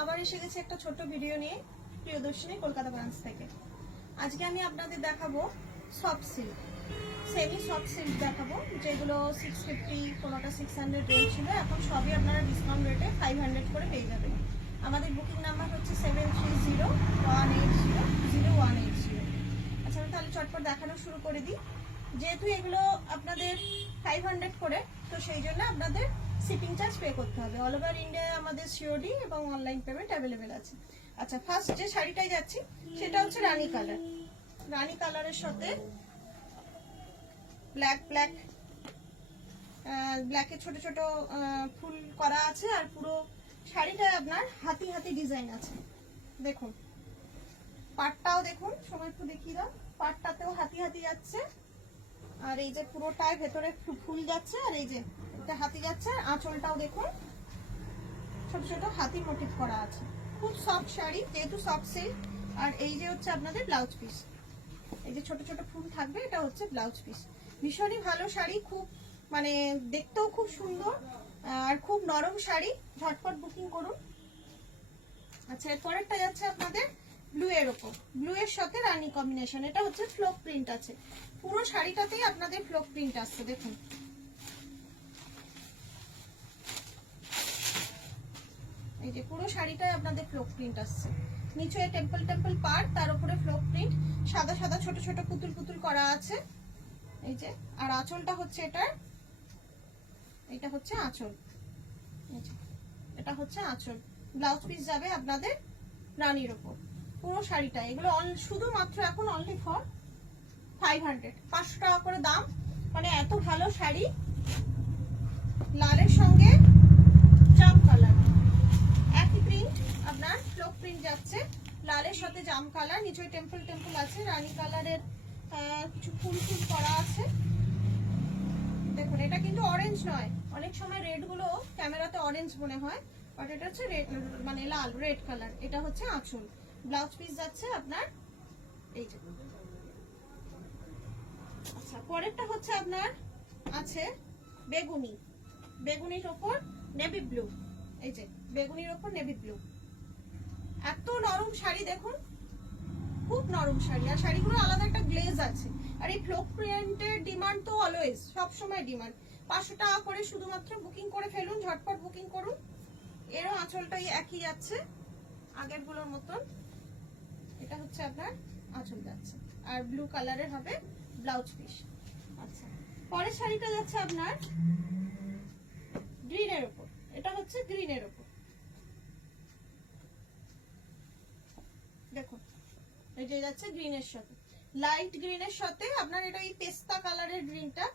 আবার এসে গেছে একটা ছোট্ট ভিডিও নিয়ে প্রিয়দর্শিনী কলকাতা ব্রাঞ্চ থেকে। আজকে আমি আপনাদের দেখাবো soft silk, semi soft silk দেখাবো, যেগুলো 650 কোনোটা 600 রেঞ্জ ছিল, এখন সবই আপনারা ডিসকাউন্ট রেটে 500 করে পেয়ে যাবেন। আমাদের বুকিং নাম্বার হচ্ছে 7301800180। আচ্ছা, আমি তাহলে চটপট দেখানো শুরু করে দিই। যেহেতু এগুলো আপনাদের 500 করে, তো সেই জন্য আপনাদের শিপিং চার্জ পে করতে হবে। অল ওভার ইন্ডিয়ায় আমাদের সিওডি এবং অনলাইন পেমেন্ট অ্যাভেলেবেল আছে। আচ্ছা, ফার্স্ট যে শাড়িটাই যাচ্ছি সেটা হচ্ছে রানী কালার। রানী কালারের সাথে ব্ল্যাকে ছোট ছোট ফুল করা আছে, আর পুরো শাড়িটায় আপনার হাতি হাতি ডিজাইন আছে। দেখুন পাটটাও দেখুন, সময় একটু দেখিয়ে দাও। পাটটাতেও হাতি হাতি যাচ্ছে, আর এই যে পুরোটায় ভেতরে ফুল যাচ্ছে, আর এই যে এটা হাতি যাচ্ছে। আর আঁচলটাও দেখুন ছোট ছোট হাতি মোটিভ করা আছে। খুব সফট শাড়ি, যেহেতু সফট সিল্ক। আর এই যে হচ্ছে আপনাদের ব্লাউজ পিস, এই যে ছোট ছোট ফুল থাকবে, এটা হচ্ছে ব্লাউজ পিস। ভীষণই ভালো শাড়ি, খুব মানে দেখতেও খুব সুন্দর আর খুব নরম শাড়ি। ঝটপট বুকিং করুন। আচ্ছা, এরপরেরটা যাচ্ছে আপনাদের ব্লু এর ওপর, ব্লু এর সাথে রানী কম্বিনেশন। এটা হচ্ছে ফ্লোক প্রিন্ট আছে, পুরো শাড়িটাতেই আপনাদের ফ্লোক প্রিন্ট আসছে। দেখুন এই যে পুরো শাড়িটায় আপনাদের ফ্লোক প্রিন্ট আসছে। নিচে টেম্পল টেম্পল পার্ট, তার উপরে ফ্লোক প্রিন্ট, সাদা সাদা ছোট ছোট পুতুল পুতুল করা আছে। এই যে, আর আঁচলটা হচ্ছে এটা হচ্ছে আঁচল, এটা হচ্ছে আঁচল। ব্লাউজ পিস যাবে আপনাদের রানীর ওপর। পুরো শাড়িটা এগুলো শুধুমাত্র এখন অনলি ফর 500, 500 টাকা করে দাম। মানে এত ভালো শাড়ি। লালের সঙ্গে জাম কালার, একই প্রিন্ট, আপনার ফ্লোক প্রিন্ট যাচ্ছে। লালের সাথে জাম কালার, নিচে টেম্পল টেম্পল আছে, রানী কালারের কিছু ফুল ফুল করা আছে। দেখুন এটা কিন্তু অরেঞ্জ নয়, অনেক সময় রেড গুলো ক্যামেরাতে অরেঞ্জ মনে হয়, বাট এটা হচ্ছে রেড, মানে লাল রেড কালার। এটা হচ্ছে আঁচল। ব্লাউজ পিস যাচ্ছে আপনার এই যে। আচ্ছা, পরেরটা হচ্ছে আপনার আছে বেগুনি, বেগুনির ওপর নেভি ব্লু। এই যে বেগুনির ওপর নেভি ব্লু। এত নরম শাড়ি, দেখুন খুব নরম শাড়ি, আর শাড়িগুলো আলাদা একটা গ্লেজ আছে। আর এই ফ্লোক প্রিন্টের ডিমান্ড তো অলওয়েজ, সব সময় ডিমান্ড। 500 টাকা করে শুধুমাত্র বুকিং করে ফেলুন, ঝটপট বুকিং করুন। এরও আঁচলটাই একই যাচ্ছে আগের গুলোর মতন। এটা হচ্ছে আপনার আঁচল যাচ্ছে, আর ব্লু কালারের হবে ব্লাউজ পিস। আচ্ছা, পরের শাড়িটা যাচ্ছে আপনার গ্রিনের উপর। এটা হচ্ছে গ্রিনের উপর, দেখুন এই যে যাচ্ছে গ্রিনের সাথে, লাইট গ্রিনের সাথে আপনার এটা এই পেস্তা কালারের গ্রিনটা,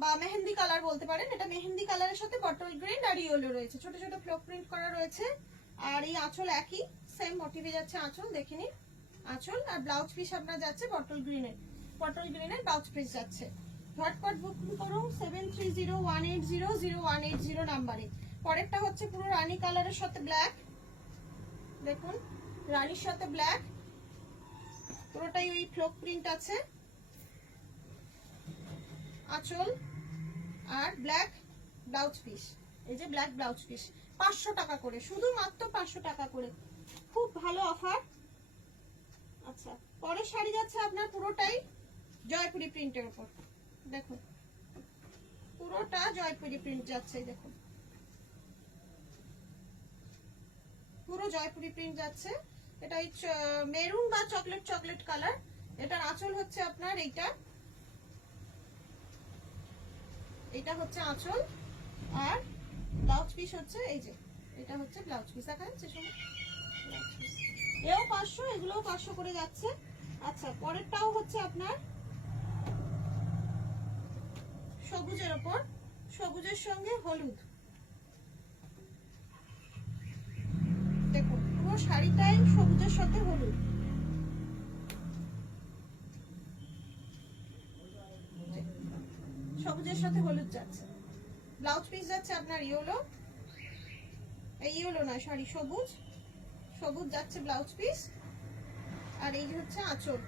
বা মেহেন্দি কালার বলতে পারেন। এটা মেহেন্দি কালারের সাথে বটল গ্রিন আর ইয়েলো রয়েছে, ছোট ছোট ফ্লোক প্রিন্ট করা রয়েছে। আর এই আঁচল একই সেম মোটিভে যাচ্ছে আঁচল, দেখে নিন আঁচল। আর ব্লাউজ পিস আপনার যাচ্ছে বটল গ্রিনের ব্লাউজ পিস যাচ্ছে। ঝটপট বুকিং করুন 7301800180 নাম্বারে। পরেরটা হচ্ছে পুরো রানী কালারের সাথে ব্ল্যাক, দেখুন রানীর সাথে ব্ল্যাক, পুরোটাই ওই ফ্লোক প্রিন্ট আছে। আঁচল আর ব্ল্যাক ব্লাউজ পিস, এই যে ব্ল্যাক ব্লাউজ পিস। 500 টাকা করে, শুধুমাত্র 500 টাকা করে, খুব ভালো অফার। আচ্ছা, পরের শাড়ি যাচ্ছে আপনার পুরোটাই জয়পুরি প্রিন্টের উপর। দেখুন পুরোটা জয়পুরি প্রিন্ট যাচ্ছে, দেখুন পুরো জয়পুরি প্রিন্ট যাচ্ছে। এটা মেরুন বা চকলেট চকলেট কালার। এটার আঁচল হচ্ছে আপনার এইটা হচ্ছে আঁচল, আর ব্লাউজ পিস হচ্ছে এই যে, এটা হচ্ছে ব্লাউজ পিস। এখন এও 500, এগুলোও 500 করে যাচ্ছে। আচ্ছা, পরেরটাও হচ্ছে আপনার সবুজের ওপর, সবুজের সঙ্গে হলুদ। দেখুন পুরো শাড়িটাই সবুজের সাথে হলুদ। সবুজের সাথে হলুদ যাচ্ছে। ব্লাউজ পিস যাচ্ছে আপনার ইয়েলো, এই ইয়েলো নয় সরি সবুজ, সবুজ যাচ্ছে ব্লাউজ পিস। আর এই হচ্ছে আঁচল,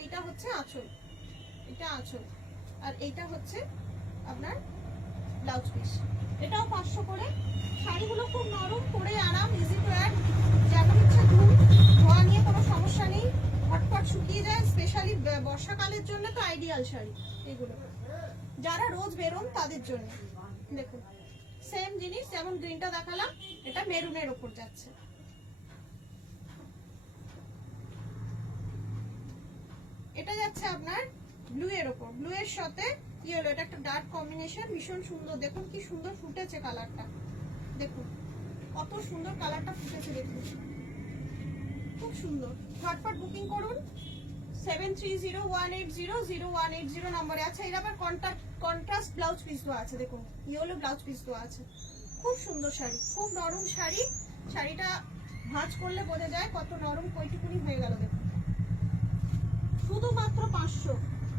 এইটা হচ্ছে আঁচল, এটা আঁচল, আর এইটা হচ্ছে আপনার ব্লাউজ পিস। এটাও 500 করে। শাড়িগুলো খুব নরম, পরে আরাম, ইজি শুকিয়ে যায়, স্পেশালি বর্ষাকালের জন্য তো আইডিয়াল শাড়ি এগুলো, যারা রোজ বেরোন তাদের জন্য। দেখুন সেম জিনিস, যেমন গ্রিনটা দেখালাম, এটা মেরুনের ওপর যাচ্ছে। এটা যাচ্ছে আপনার ব্লু এর ওপর, ব্লু এর সাথে ইয়েলো, এটা একটা ডার্ক কম্বিনেশন, ভীষণ সুন্দর। দেখুন কি সুন্দর ফুটেছে কালারটা, দেখুন কত সুন্দর কালারটা ফুটেছে, দেখুন খুব সুন্দর। ঝটপট বুকিং করুন 7301800180 নম্বরে আছে। এর আবার কন্ট্রাস্ট ব্লাউজ পিস দেওয়া আছে, দেখুন ইয়েলো ব্লাউজ পিস দেওয়া আছে। খুব সুন্দর শাড়ি, খুব নরম শাড়ি, শাড়িটা ভাঁজ করলে বোঝা যায় কত নরম, কয়টুকুনি হয়ে গেল দেখুন। শুধুমাত্র 500,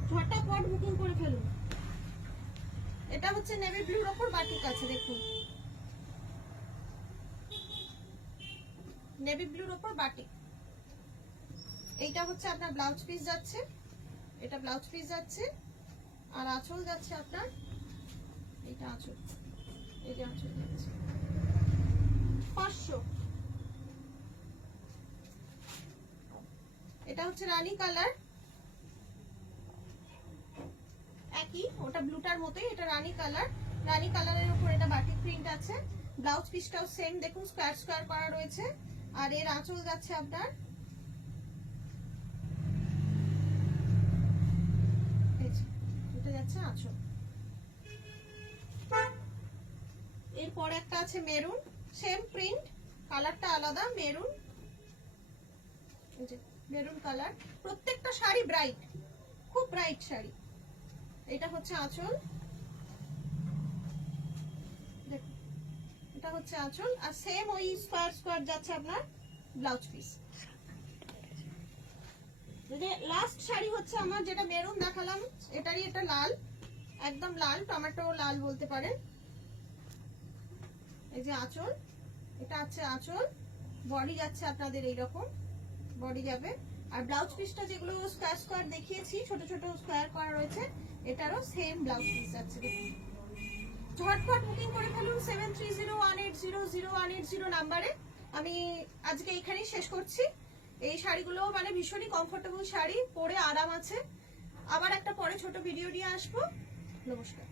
ঝটপট বুকিং করে ফেলুন। এটা হচ্ছে নেভি ব্লুর ওপর বাটিক আছে, দেখুন নেভি ব্লুর ওপর বাটিক। এইটা হচ্ছে আপনার ব্লাউজ পিস যাচ্ছে, এটা ব্লাউজ পিস যাচ্ছে, আর আঁচল যাচ্ছে আপনার, এটা আঁচল, এই যে আঁচল যাচ্ছে 500। এটা হচ্ছে রানী কালার, একই ওটা ব্লুটার মতোই, এটা রানী কালার। রানী কালারের উপর এটা বাটিক প্রিন্ট আছে, ব্লাউজ পিসটাও সেম, দেখুন স্কয়ার স্কয়ার করা রয়েছে। আর এর আঁচল যাচ্ছে আপনার, এটা যাচ্ছে আঁচল। এরপর একটা আছে মেরুন, সেম প্রিন্ট, কালারটা আলাদা, মেরুন, এই যে মেরুন কালার। প্রত্যেকটা শাড়ি ব্রাইট, খুব ব্রাইট শাড়ি। এটা হচ্ছে আঁচল, দেখুন এটা হচ্ছে আঁচল, আর সেম ওই স্কয়ার স্কয়ার যাচ্ছে আপনার ব্লাউজ পিস। লাস্ট শাড়ি হচ্ছে আমার যেটা মেরুন দেখালাম, এটারই এটা লাল, একদম লাল, টমেটো লাল বলতে পারেন। এই যে আঁচল, এটা আছে আঁচল, বডি যাচ্ছে আপনাদের এইরকম, বডি যাবে। আর ব্লাউজ পিসটা যেগুলো স্কয়ার স্কয়ার দেখিয়েছি, ছোট ছোট স্কয়ার করা রয়েছে, এটারও সেম ব্লাউজ পিস যাচ্ছে। ঝটপট বুকিং করে ফেলুন 7301800180 নাম্বারে। আমি আজকে এখানেই শেষ করছি। এই শাড়িগুলো মানে ভীষণই কমফোর্টেবল শাড়ি, পরে আরাম আছে। আবার একটা পরে ছোট ভিডিও নিয়ে আসবো। নমস্কার।